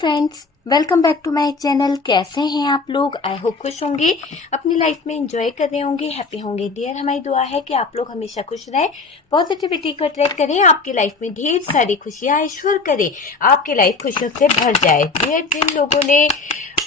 Friends, welcome back to my channel. कैसे हैं आप लोग? आई होप खुश होंगे, अपनी लाइफ में एंजॉय कर रहे होंगे, हैप्पी होंगे। डियर, हमारी दुआ है कि आप लोग हमेशा खुश रहें, पॉजिटिविटी को अट्रैक्ट करें, आपकी लाइफ में ढेर सारी खुशियां ऐश्वर्य करें, आपकी लाइफ खुशियों से भर जाए। डियर, जिन लोगों ने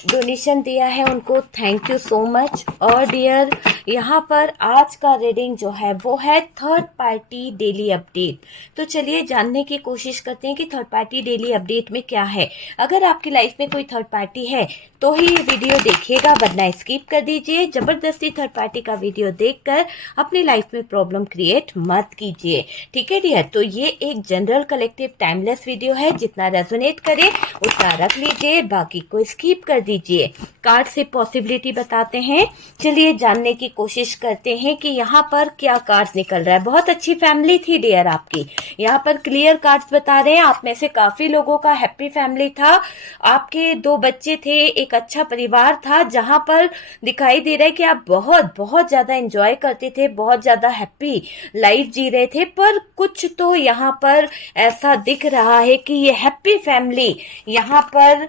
डोनेशन दिया है उनको थैंक यू सो मच। और डियर, यहाँ पर आज का रीडिंग जो है वो है थर्ड पार्टी डेली अपडेट। तो चलिए जानने की कोशिश करते हैं कि थर्ड पार्टी डेली अपडेट में क्या है। अगर आपकी लाइफ में कोई थर्ड पार्टी है तो ही ये वीडियो देखिएगा, वरना स्किप कर दीजिए। जबरदस्ती थर्ड पार्टी का वीडियो देखकर अपनी लाइफ में प्रॉब्लम क्रिएट मत कीजिए, ठीक है डियर। तो ये एक जनरल कलेक्टिव टाइमलेस वीडियो है, जितना रेजोनेट करे उतना रख लीजिए, बाकी को स्किप कर दीजिए। कार्ड से पॉसिबिलिटी बताते हैं, चलिए जानने की कोशिश करते हैं कि यहाँ पर क्या कार्ड्स निकल रहा है। बहुत अच्छी फैमिली थी डियर आपकी, यहाँ पर क्लियर कार्ड्स बता रहे हैं। आप में से काफी लोगों का हैप्पी फैमिली था, आपके 2 बच्चे थे, एक अच्छा परिवार था, जहां पर दिखाई दे रहा है कि आप बहुत बहुत ज्यादा एंजॉय करते थे, बहुत ज्यादा हैप्पी लाइफ जी रहे थे। पर कुछ तो यहाँ पर ऐसा दिख रहा है कि ये हैप्पी फैमिली यहाँ पर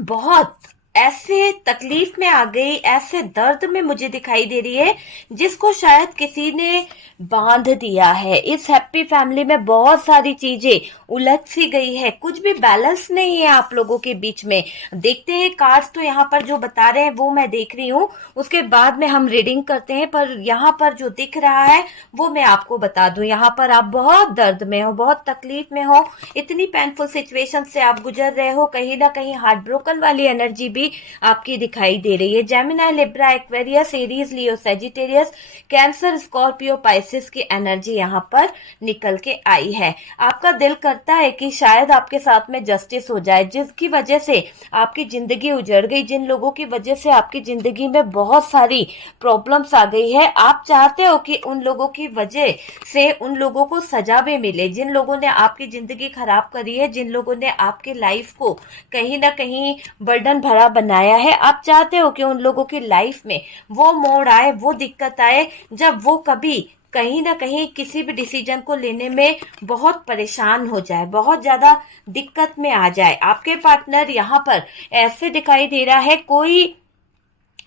बहुत ऐसे तकलीफ में आ गई, ऐसे दर्द में मुझे दिखाई दे रही है, जिसको शायद किसी ने बांध दिया है। इस हैप्पी फैमिली में बहुत सारी चीजें उलझ सी गई है, कुछ भी बैलेंस नहीं है आप लोगों के बीच में। देखते हैं कार्ड्स तो यहाँ पर जो बता रहे हैं वो मैं देख रही हूँ, उसके बाद में हम रीडिंग करते हैं। पर यहाँ पर जो दिख रहा है वो मैं आपको बता दूं, यहाँ पर आप बहुत दर्द में हो, बहुत तकलीफ में हो, इतनी पेनफुल सिचुएशन से आप गुजर रहे हो, कहीं ना कहीं हार्ट ब्रोकन वाली एनर्जी भी आपकी दिखाई दे रही है। जेमिनी, लिब्रा, एक्वेरियस, एरीज, लियो, सैजिटेरियस, कैंसर, स्कॉर्पियो, पाइसिस की एनर्जी यहाँ पर निकल के आई है। आपका दिल करता है कि शायद आपके साथ में जस्टिस हो जाए, जिसकी वजह से आपकी जिंदगी उजड़ गई, जिन लोगों की वजह से आपकी जिंदगी में बहुत सारी प्रॉब्लम्स आ गई है। आप चाहते हो कि उन लोगों की वजह से उन लोगों को सजा भी मिले, जिन लोगों ने आपकी जिंदगी खराब करी है, जिन लोगों ने आपकी लाइफ को कहीं ना कहीं बर्डन भरा बनाया है। आप चाहते हो कि उन लोगों की लाइफ में वो मोड़ आए, वो दिक्कत आए, जब वो कभी कहीं ना कहीं किसी भी डिसीजन को लेने में बहुत परेशान हो जाए, बहुत ज्यादा दिक्कत में आ जाए। आपके पार्टनर यहाँ पर ऐसे दिखाई दे रहा है, कोई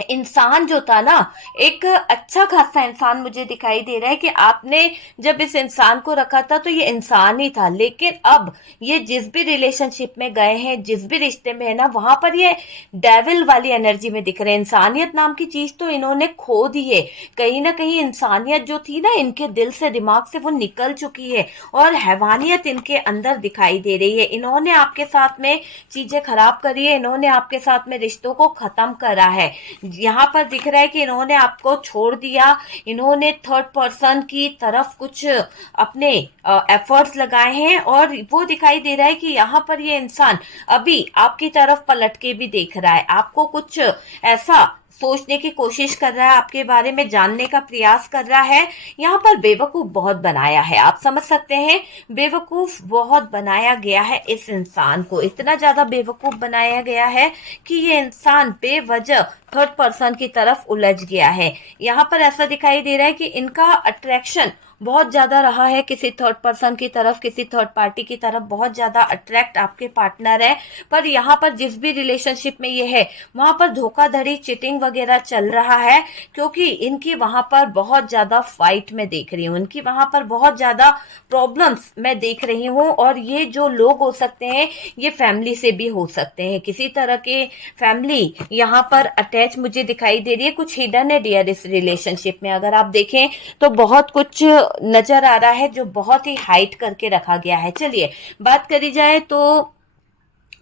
इंसान जो था ना, एक अच्छा खासा इंसान मुझे दिखाई दे रहा है कि आपने जब इस इंसान को रखा था तो ये इंसान ही था, लेकिन अब ये जिस भी रिलेशनशिप में गए हैं, जिस भी रिश्ते में है ना, वहां पर ये डेविल वाली एनर्जी में दिख रहे हैं। इंसानियत नाम की चीज तो इन्होंने खो दी है, कहीं ना कहीं इंसानियत जो थी ना इनके दिल से, दिमाग से, वो निकल चुकी है और हैवानियत इनके अंदर दिखाई दे रही है। इन्होंने आपके साथ में चीजें खराब करी है, इन्होंने आपके साथ में रिश्तों को खत्म करा है। यहाँ पर दिख रहा है कि इन्होंने आपको छोड़ दिया, इन्होंने थर्ड पर्सन की तरफ कुछ अपने एफर्ट्स लगाए हैं, और वो दिखाई दे रहा है कि यहाँ पर ये इंसान अभी आपकी तरफ पलट के भी देख रहा है, आपको कुछ ऐसा सोचने की कोशिश कर रहा है, आपके बारे में जानने का प्रयास कर रहा है। यहाँ पर बेवकूफ बहुत बनाया है, आप समझ सकते हैं, बेवकूफ बहुत बनाया गया है। इस इंसान को इतना ज्यादा बेवकूफ बनाया गया है कि ये इंसान बेवजह थर्ड पर्सन की तरफ उलझ गया है। यहाँ पर ऐसा दिखाई दे रहा है कि इनका अट्रैक्शन बहुत ज्यादा रहा है किसी थर्ड पर्सन की तरफ, किसी थर्ड पार्टी की तरफ, बहुत ज्यादा अट्रैक्ट आपके पार्टनर है। पर यहाँ पर जिस भी रिलेशनशिप में ये है वहां पर धोखाधड़ी, चिटिंग वगैरह चल रहा है, क्योंकि इनकी वहां पर बहुत ज्यादा फाइट में देख रही हूँ, इनकी वहां पर बहुत ज्यादा प्रॉब्लम्स मैं देख रही हूँ। और ये जो लोग हो सकते हैं ये फैमिली से भी हो सकते हैं, किसी तरह के फैमिली यहाँ पर अटैच मुझे दिखाई दे रही है। कुछ हिडन है डियर इस रिलेशनशिप में, अगर आप देखें तो बहुत कुछ नजर आ रहा है जो बहुत ही हाइड करके रखा गया है। चलिए बात करी जाए तो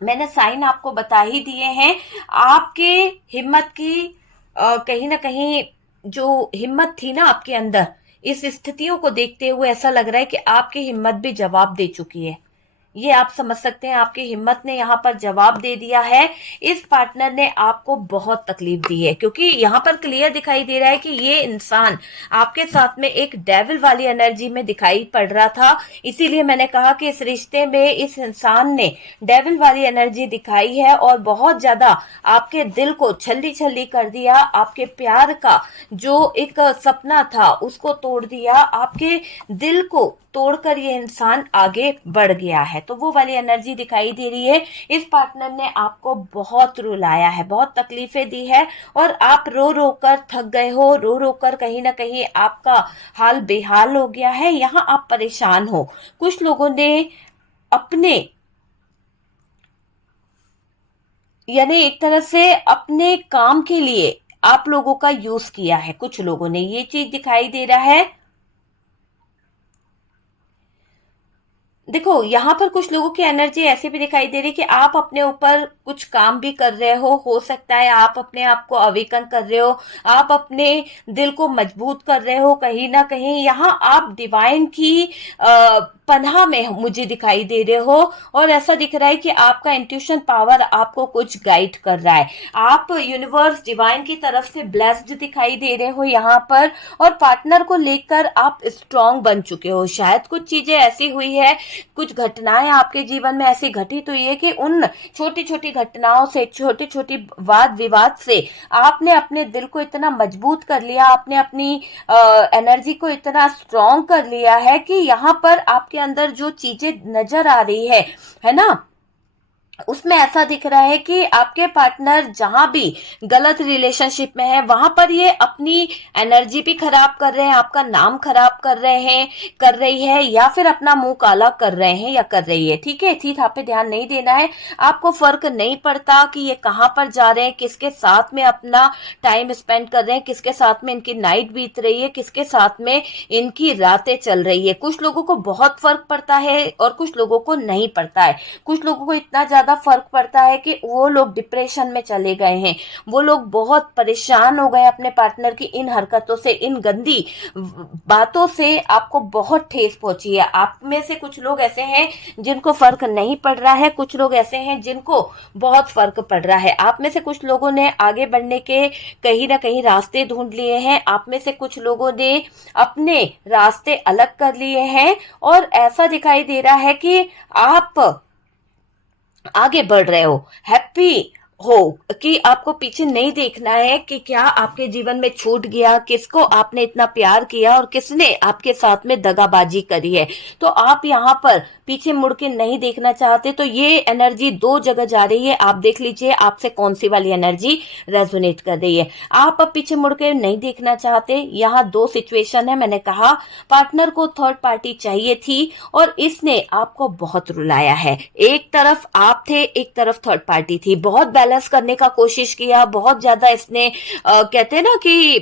मैंने साइन आपको बता ही दिए हैं। आपके हिम्मत की कहीं ना कहीं जो हिम्मत थी ना आपके अंदर, इस स्थितियों को देखते हुए ऐसा लग रहा है कि आपकी हिम्मत भी जवाब दे चुकी है। ये आप समझ सकते हैं, आपकी हिम्मत ने यहाँ पर जवाब दे दिया है। इस पार्टनर ने आपको बहुत तकलीफ दी है, क्योंकि यहाँ पर क्लियर दिखाई दे रहा है कि ये इंसान आपके साथ में एक डेविल वाली एनर्जी में दिखाई पड़ रहा था। इसीलिए मैंने कहा कि इस रिश्ते में इस इंसान ने डेविल वाली एनर्जी दिखाई है और बहुत ज्यादा आपके दिल को छल्ली छल्ली कर दिया। आपके प्यार का जो एक सपना था उसको तोड़ दिया, आपके दिल को तोड़कर ये इंसान आगे बढ़ गया है। है, तो वो वाली एनर्जी दिखाई दे रही है। इस पार्टनर ने आपको बहुत रुलाया है, बहुत तकलीफें दी है और आप रो रो कर थक गए हो, रो रो कर कहीं ना कहीं आपका हाल बेहाल हो गया है। यहाँ आप परेशान हो। कुछ लोगों ने अपने यानी एक तरह से अपने काम के लिए आप लोगों का यूज किया है, कुछ लोगों ने, ये चीज दिखाई दे रहा है। देखो यहाँ पर कुछ लोगों की एनर्जी ऐसे भी दिखाई दे रही है कि आप अपने ऊपर कुछ काम भी कर रहे हो सकता है आप अपने आप को अवेकन कर रहे हो, आप अपने दिल को मजबूत कर रहे हो। कहीं ना कहीं यहाँ आप डिवाइन की पनाह में मुझे दिखाई दे रहे हो और ऐसा दिख रहा है कि आपका इंट्यूशन पावर आपको कुछ गाइड कर रहा है। आप यूनिवर्स डिवाइन की तरफ से ब्लेस्ड दिखाई दे रहे हो यहाँ पर, और पार्टनर को लेकर आप स्ट्रांग बन चुके हो। शायद कुछ चीजें ऐसी हुई है, कुछ घटनाएं आपके जीवन में ऐसी घटित हुई है कि उन छोटी छोटी घटनाओं से, छोटी छोटी वाद विवाद से आपने अपने दिल को इतना मजबूत कर लिया, आपने अपनी एनर्जी को इतना स्ट्रांग कर लिया है कि यहाँ पर आपके अंदर जो चीजें नजर आ रही है ना, उसमें ऐसा दिख रहा है कि आपके पार्टनर जहां भी गलत रिलेशनशिप में है वहां पर ये अपनी एनर्जी भी खराब कर रहे हैं, आपका नाम खराब कर रहे हैं, कर रही है, या फिर अपना मुंह काला कर रहे हैं या कर रही है। ठीक है, इसी पे ध्यान नहीं देना है। आपको फर्क नहीं पड़ता कि ये कहां पर जा रहे हैं, किसके साथ में अपना टाइम स्पेंड कर रहे हैं, किसके साथ में इनकी नाइट बीत रही है, किसके साथ में इनकी रातें चल रही है। कुछ लोगों को बहुत फर्क पड़ता है और कुछ लोगों को नहीं पड़ता है। कुछ लोगों को इतना ज्यादा फर्क पड़ता है कि वो लोग डिप्रेशन में चले गए हैं, वो लोग बहुत परेशान हो गए अपने पार्टनर की इन हरकतों से, इन गंदी बातों से आपको बहुत ठेस पहुंची है। आप में से कुछ लोग ऐसे हैं जिनको फर्क नहीं पड़ रहा है, कुछ लोग ऐसे हैं जिनको बहुत फर्क पड़ रहा है। आप में से कुछ लोगों ने आगे बढ़ने के कहीं ना कहीं रास्ते ढूंढ लिए हैं, आप में से कुछ लोगों ने अपने रास्ते अलग कर लिए हैं और ऐसा दिखाई दे रहा है कि आप आगे बढ़ रहे हो, हैप्पी हो, कि आपको पीछे नहीं देखना है कि क्या आपके जीवन में छूट गया, किसको आपने इतना प्यार किया और किसने आपके साथ में दगाबाजी करी है। तो आप यहाँ पर पीछे मुड़ के नहीं देखना चाहते। तो ये एनर्जी दो जगह जा रही है, आप देख लीजिए आपसे कौन सी वाली एनर्जी रेजोनेट कर रही है। आप अब पीछे मुड़ के नहीं देखना चाहते। यहाँ दो सिचुएशन है, मैंने कहा पार्टनर को थर्ड पार्टी चाहिए थी और इसने आपको बहुत रुलाया है। एक तरफ आप थे, एक तरफ थर्ड पार्टी थी, बहुत बैलेंस करने का कोशिश किया, बहुत ज्यादा इसने कहते हैं ना कि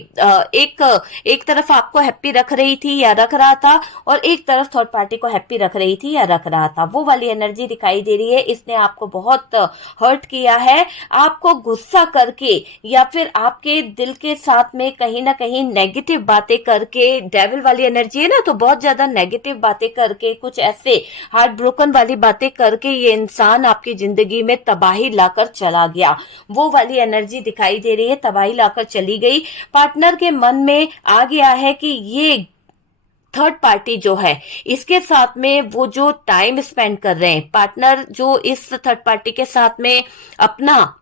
एक तरफ आपको हैप्पी रख रही थी या रख रहा था और एक तरफ थर्ड पार्टी को हैप्पी रख रही थी या रख रहा था। वो वाली एनर्जी दिखाई दे रही है। इसने आपको बहुत हर्ट किया है, आपको गुस्सा करके या फिर आपके दिल के साथ में कहीं ना कहीं नेगेटिव बातें करके, डेविल वाली एनर्जी है ना, तो बहुत ज्यादा नेगेटिव बातें करके, कुछ ऐसे हार्ट ब्रोकन वाली बातें करके ये इंसान आपकी जिंदगी में तबाही लाकर चला गया। वो वाली एनर्जी दिखाई दे रही है, तबाही लाकर चली गई। पार्टनर के मन में आ गया है कि ये थर्ड पार्टी जो है इसके साथ में वो जो टाइम स्पेंड कर रहे हैं, पार्टनर जो इस थर्ड पार्टी के साथ में अपना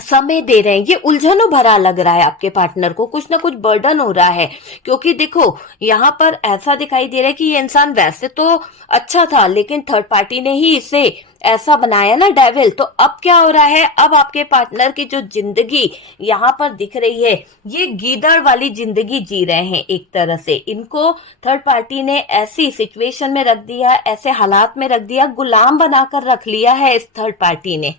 समय दे रहे हैं, ये उलझनों भरा लग रहा है आपके पार्टनर को, कुछ ना कुछ बर्डन हो रहा है। क्योंकि देखो यहाँ पर ऐसा दिखाई दे रहा है कि ये इंसान वैसे तो अच्छा था लेकिन थर्ड पार्टी ने ही इसे ऐसा बनाया ना, डेविल। तो अब क्या हो रहा है, अब आपके पार्टनर की जो जिंदगी यहाँ पर दिख रही है, ये गीदड़ वाली जिंदगी जी रहे हैं एक तरह से। इनको थर्ड पार्टी ने ऐसी सिचुएशन में रख दिया, ऐसे हालात में रख दिया, गुलाम बनाकर रख लिया है इस थर्ड पार्टी ने।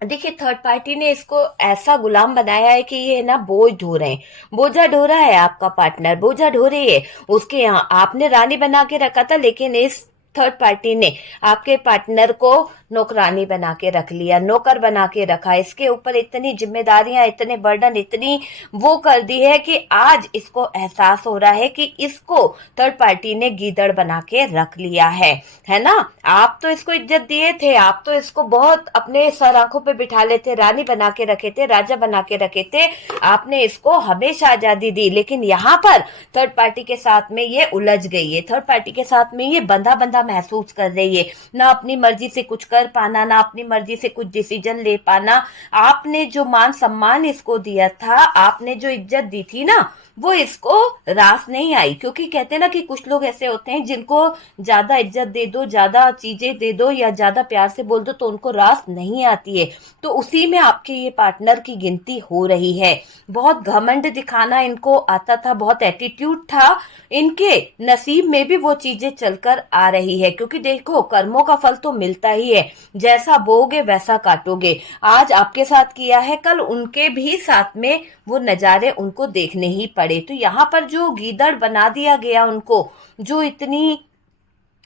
देखिए थर्ड पार्टी ने इसको ऐसा गुलाम बनाया है कि ये ना बोझ ढो रहे हैं, बोझा ढो रहा है आपका पार्टनर, बोझा ढो रही है। उसके यहाँ आपने रानी बना के रखा था लेकिन इस थर्ड पार्टी ने आपके पार्टनर को नौकरानी बना के रख लिया, नौकर बना के रखा। इसके ऊपर इतनी जिम्मेदारियां, इतने बर्डन, इतनी वो कर दी है कि आज इसको एहसास हो रहा है कि इसको थर्ड पार्टी ने गीदड़ बना के रख लिया है ना। आप तो इसको इज्जत दिए थे, आप तो इसको बहुत अपने सर आंखों पे बिठा लेते, रानी बना के रखे थे, राजा बना के रखे थे, आपने इसको हमेशा आजादी दी। लेकिन यहाँ पर थर्ड पार्टी के साथ में ये उलझ गई है, थर्ड पार्टी के साथ में ये बंधा बंधा महसूस कर रही है, ना अपनी मर्जी से कुछ कर पाना, ना अपनी मर्जी से कुछ डिसीजन ले पाना। आपने जो मान सम्मान इसको दिया था, आपने जो इज्जत दी थी ना, वो इसको रास नहीं आई। क्योंकि कहते हैं ना कि कुछ लोग ऐसे होते हैं जिनको ज्यादा इज्जत दे दो, ज्यादा चीजें दे दो या ज्यादा प्यार से बोल दो तो उनको रास नहीं आती है। तो उसी में आपके ये पार्टनर की गिनती हो रही है। बहुत घमंड दिखाना इनको आता था, बहुत एटीट्यूड था इनके नसीब में भी, वो चीजें चलकर आ रही है। क्योंकि देखो, कर्मों का फल तो मिलता ही है, जैसा बोगे वैसा काटोगे। आज आपके साथ किया है, कल उनके भी साथ में वो नजारे उनको देखने ही पड़े। तो यहाँ पर जो गीदड़ बना दिया गया उनको, जो इतनी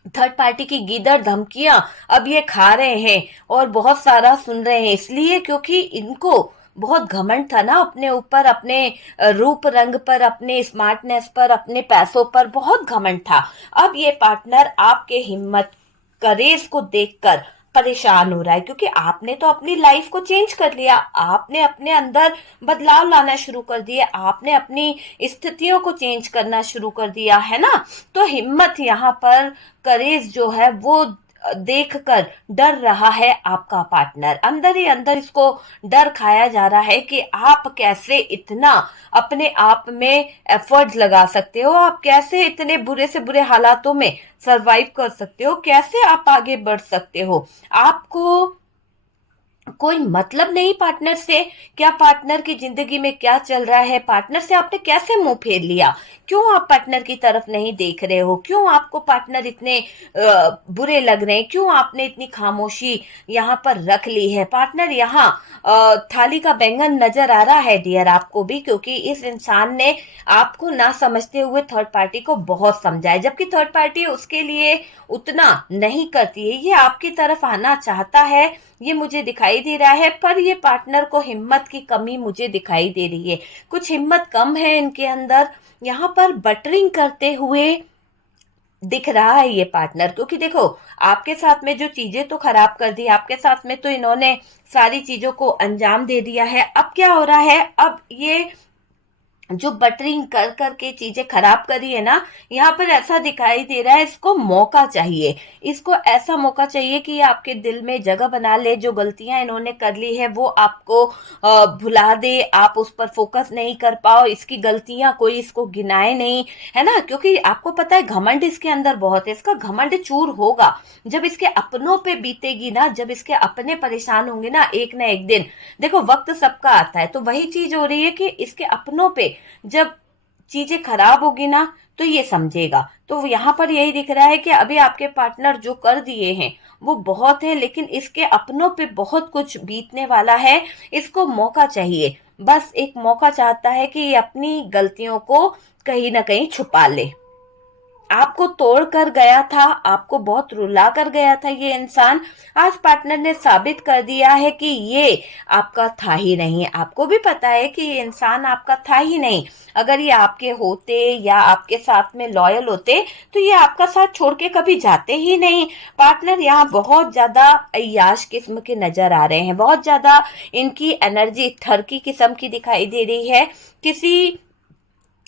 थर्ड पार्टी की गीदड़ धमकियां अब ये खा रहे हैं और बहुत सारा सुन रहे हैं, इसलिए क्योंकि इनको बहुत घमंड था ना अपने ऊपर, अपने रूप रंग पर, अपने स्मार्टनेस पर, अपने पैसों पर बहुत घमंड था। अब ये पार्टनर आपके हिम्मत करेज को देखकर परेशान हो रहा है, क्योंकि आपने तो अपनी लाइफ को चेंज कर लिया, आपने अपने अंदर बदलाव लाना शुरू कर दिया, आपने अपनी स्थितियों को चेंज करना शुरू कर दिया है ना। तो हिम्मत यहाँ पर, करेज जो है वो देखकर डर रहा है आपका पार्टनर। अंदर ही अंदर इसको डर खाया जा रहा है कि आप कैसे इतना अपने आप में एफर्ट्स लगा सकते हो, आप कैसे इतने बुरे से बुरे हालातों में सरवाइव कर सकते हो, कैसे आप आगे बढ़ सकते हो। आपको कोई मतलब नहीं पार्टनर से, क्या पार्टनर की जिंदगी में क्या चल रहा है, पार्टनर से आपने कैसे मुंह फेर लिया, क्यों आप पार्टनर की तरफ नहीं देख रहे हो, क्यों आपको पार्टनर इतने बुरे लग रहे हैं, क्यों आपने इतनी खामोशी यहाँ पर रख ली है। पार्टनर यहाँ थाली का बैंगन नजर आ रहा है डियर आपको भी, क्योंकि इस इंसान ने आपको ना समझते हुए थर्ड पार्टी को बहुत समझा है, जबकि थर्ड पार्टी उसके लिए उतना नहीं करती है। ये आपकी तरफ आना चाहता है, ये मुझे दिखाई दे रहा है, पर ये पार्टनर को हिम्मत की कमी मुझे दिखाई दे रही है, कुछ हिम्मत कम है इनके अंदर। यहाँ पर बटरिंग करते हुए दिख रहा है ये पार्टनर, क्योंकि देखो आपके साथ में जो चीजें तो खराब कर दी, आपके साथ में तो इन्होंने सारी चीजों को अंजाम दे दिया है। अब क्या हो रहा है, अब ये जो बटरिंग कर करके चीजें खराब करी है ना, यहाँ पर ऐसा दिखाई दे रहा है इसको मौका चाहिए, इसको ऐसा मौका चाहिए कि ये आपके दिल में जगह बना ले। जो गलतियां इन्होंने कर ली है वो आपको भुला दे, आप उस पर फोकस नहीं कर पाओ, इसकी गलतियां कोई इसको गिनाए नहीं, है ना। क्योंकि आपको पता है घमंड इसके अंदर बहुत है, इसका घमंड चूर होगा जब इसके अपनों पे बीतेगी ना, जब इसके अपने परेशान होंगे ना एक दिन। देखो वक्त सबका आता है, तो वही चीज हो रही है कि इसके अपनों पे जब चीजें खराब होगी ना तो ये समझेगा। तो यहाँ पर यही दिख रहा है कि अभी आपके पार्टनर जो कर दिए हैं वो बहुत है, लेकिन इसके अपनों पे बहुत कुछ बीतने वाला है। इसको मौका चाहिए, बस एक मौका चाहता है कि ये अपनी गलतियों को कहीं ना कहीं छुपा ले। आपको तोड़ कर गया था, आपको बहुत रुला कर गया था ये इंसान। आज पार्टनर ने साबित कर दिया है कि ये आपका था ही नहीं। आपको भी पता है कि ये इंसान आपका था ही नहीं। अगर ये आपके होते या आपके साथ में लॉयल होते तो ये आपका साथ छोड़ के कभी जाते ही नहीं। पार्टनर यहाँ बहुत ज्यादा अय्याश किस्म के नजर आ रहे हैं, बहुत ज्यादा इनकी एनर्जी ठरकी किस्म की दिखाई दे रही है। किसी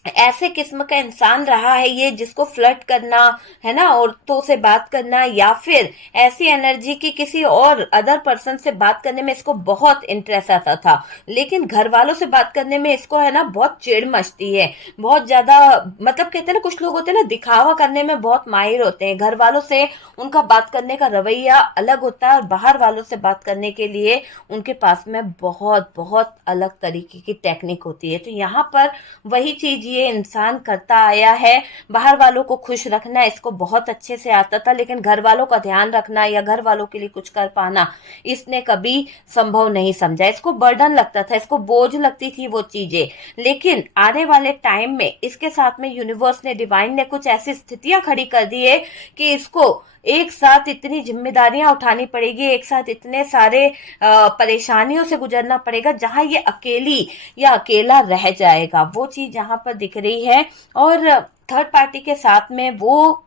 ऐसे किस्म का इंसान रहा है ये जिसको फ्लर्ट करना, है ना, औरतों से बात करना, या फिर ऐसी एनर्जी की किसी और अदर पर्सन से बात करने में इसको बहुत इंटरेस्ट आता था। लेकिन घर वालों से बात करने में इसको है ना बहुत चिढ़ मचती है, बहुत ज्यादा। मतलब कहते हैं ना कुछ लोग होते हैं ना दिखावा करने में बहुत माहिर होते हैं, घर वालों से उनका बात करने का रवैया अलग होता है और बाहर वालों से बात करने के लिए उनके पास में बहुत बहुत अलग तरीके की टेक्निक होती है। तो यहाँ पर वही चीज ये इंसान करता आया है। बाहर वालों को खुश रखना इसको बहुत अच्छे से आता था, लेकिन घर वालों का ध्यान रखना या घर वालों के लिए कुछ कर पाना इसने कभी संभव नहीं समझा। इसको बर्डन लगता था, इसको बोझ लगती थी वो चीजें। लेकिन आने वाले टाइम में इसके साथ में यूनिवर्स ने, डिवाइन ने कुछ ऐसी स्थितियां खड़ी कर दी है कि इसको एक साथ इतनी जिम्मेदारियां उठानी पड़ेगी, एक साथ इतने सारे परेशानियों से गुजरना पड़ेगा, जहां ये अकेली या अकेला रह जाएगा। वो चीज यहाँ पर दिख रही है। और थर्ड पार्टी के साथ में वो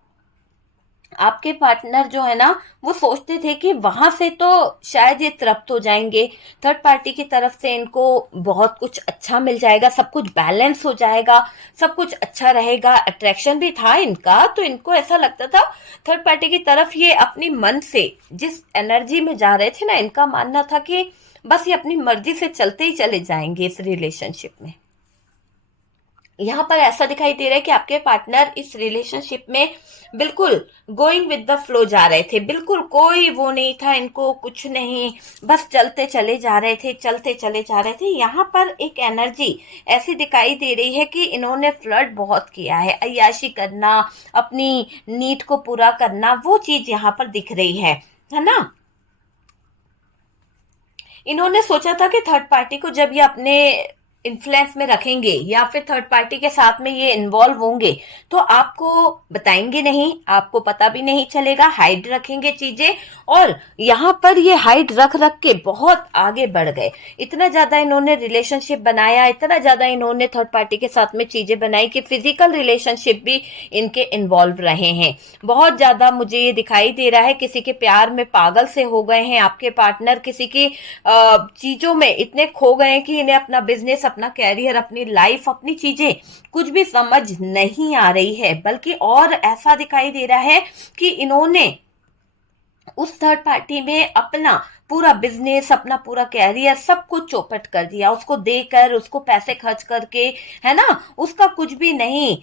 आपके पार्टनर जो है ना, वो सोचते थे कि वहां से तो शायद ये तृप्त हो जाएंगे, थर्ड पार्टी की तरफ से इनको बहुत कुछ अच्छा मिल जाएगा, सब कुछ बैलेंस हो जाएगा, सब कुछ अच्छा रहेगा, अट्रैक्शन भी था इनका, तो इनको ऐसा लगता था थर्ड पार्टी की तरफ। ये अपनी मन से जिस एनर्जी में जा रहे थे ना, इनका मानना था कि बस ये अपनी मर्जी से चलते ही चले जाएंगे इस रिलेशनशिप में। यहाँ पर ऐसा दिखाई दे रहा है कि आपके पार्टनर इस रिलेशनशिप में बिल्कुल गोइंग विद द फ्लो जा रहे थे, बिल्कुल कोई वो नहीं था इनको, कुछ नहीं, बस चलते चले जा रहे थे, चलते चले जा रहे थे। यहाँ पर एक एनर्जी ऐसी दिखाई दे रही है कि इन्होंने फ्लर्ट बहुत किया है, अय्याशी करना, अपनी नीड को पूरा करना, वो चीज यहाँ पर दिख रही है ना। इन्होंने सोचा था कि थर्ड पार्टी को जब ये अपने इन्फ्लुएंस में रखेंगे या फिर थर्ड पार्टी के साथ में ये इन्वॉल्व होंगे तो आपको बताएंगे नहीं, आपको पता भी नहीं चलेगा, हाइड रखेंगे चीजें। और यहाँ पर ये हाइड रख रख के बहुत आगे बढ़ गए, इतना ज्यादा इन्होंने रिलेशनशिप बनाया, इतना ज्यादा इन्होंने थर्ड पार्टी के साथ में चीजें बनाई कि फिजिकल रिलेशनशिप भी इनके इन्वॉल्व रहे हैं। बहुत ज्यादा मुझे ये दिखाई दे रहा है किसी के प्यार में पागल से हो गए हैं आपके पार्टनर, किसी की चीजों में इतने खो गए हैं कि इन्हें अपना बिजनेस, अपना कैरियर, अपनी लाइफ, अपनी चीजें कुछ भी समझ नहीं आ रही है। बल्कि और ऐसा दिखाई दे रहा है कि इन्होंने उस थर्ड पार्टी में अपना पूरा बिजनेस, अपना पूरा कैरियर, सब कुछ चौपट कर दिया, उसको देकर, उसको पैसे खर्च करके, है ना, उसका कुछ भी नहीं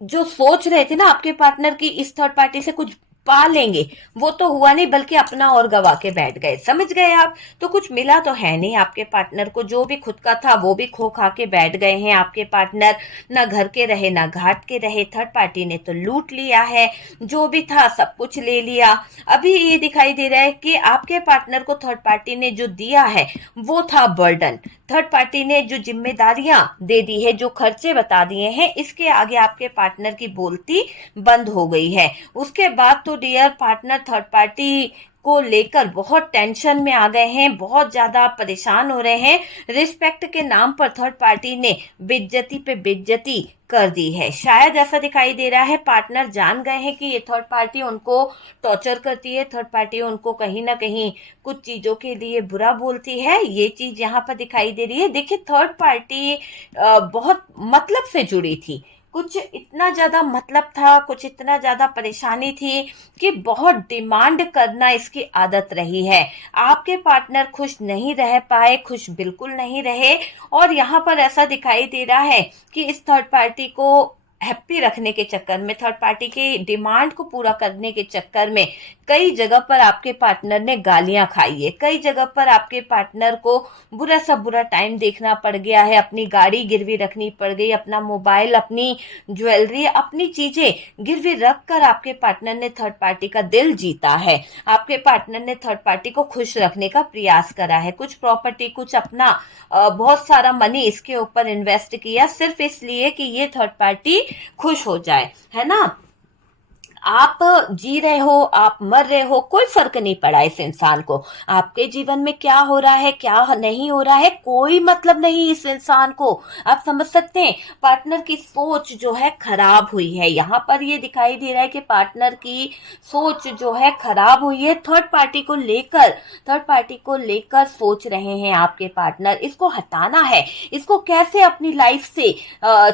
जो सोच रहे थे ना आपके पार्टनर की इस थर्ड पार्टी से कुछ पा लेंगे, वो तो हुआ नहीं, बल्कि अपना और गवा के बैठ गए। समझ गए आप? तो कुछ मिला तो है नहीं आपके पार्टनर को, जो भी खुद का था वो भी खो खा के बैठ गए हैं आपके पार्टनर। ना घर के रहे, ना घाट के रहे, थर्ड पार्टी ने तो लूट लिया है, जो भी था सब कुछ ले लिया। अभी ये दिखाई दे रहा है कि आपके पार्टनर को थर्ड पार्टी ने जो दिया है वो था बर्डन। थर्ड पार्टी ने जो जिम्मेदारियां दे दी है, जो खर्चे बता दिए हैं, इसके आगे आपके पार्टनर की बोलती बंद हो गई है। उसके बाद तो डियर पार्टनर थर्ड पार्टी को लेकर बहुत टेंशन में आ गए हैं, बहुत ज्यादा परेशान हो रहे हैं। रिस्पेक्ट के नाम पर थर्ड पार्टी ने बेइज्जती पे बेइज्जती कर दी है। शायद ऐसा दिखाई दे रहा है पार्टनर जान गए हैं कि ये थर्ड पार्टी उनको टॉर्चर करती है, थर्ड पार्टी उनको कहीं ना कहीं कुछ चीजों के लिए बुरा बोलती है। ये चीज यहाँ पर दिखाई दे रही है। देखिए थर्ड पार्टी बहुत मतलब से जुड़ी थी, कुछ इतना ज्यादा मतलब था, कुछ इतना ज्यादा परेशानी थी कि बहुत डिमांड करना इसकी आदत रही है। आपके पार्टनर खुश नहीं रह पाए, खुश बिल्कुल नहीं रहे। और यहाँ पर ऐसा दिखाई दे रहा है कि इस थर्ड पार्टी को हैप्पी रखने के चक्कर में, थर्ड पार्टी के डिमांड को पूरा करने के चक्कर में कई जगह पर आपके पार्टनर ने गालियां खाई है, कई जगह पर आपके पार्टनर को बुरा सा बुरा टाइम देखना पड़ गया है, अपनी गाड़ी गिरवी रखनी पड़ गई, अपना मोबाइल, अपनी ज्वेलरी, अपनी चीजें गिरवी रख कर आपके पार्टनर ने थर्ड पार्टी का दिल जीता है। आपके पार्टनर ने थर्ड पार्टी को खुश रखने का प्रयास करा है, कुछ प्रॉपर्टी, कुछ अपना बहुत सारा मनी इसके ऊपर इन्वेस्ट किया, सिर्फ इसलिए कि ये थर्ड पार्टी खुश हो जाए, है ना। आप जी रहे हो, आप मर रहे हो, कोई फर्क नहीं पड़ा इस इंसान को। आपके जीवन में क्या हो रहा है, क्या नहीं हो रहा है, कोई मतलब नहीं इस इंसान को। आप समझ सकते हैं पार्टनर की सोच जो है खराब हुई है। यहाँ पर ये दिखाई दे रहा है कि पार्टनर की सोच जो है खराब हुई है, थर्ड पार्टी को लेकर, थर्ड पार्टी को लेकर सोच रहे हैं आपके पार्टनर। इसको हटाना है, इसको कैसे अपनी लाइफ से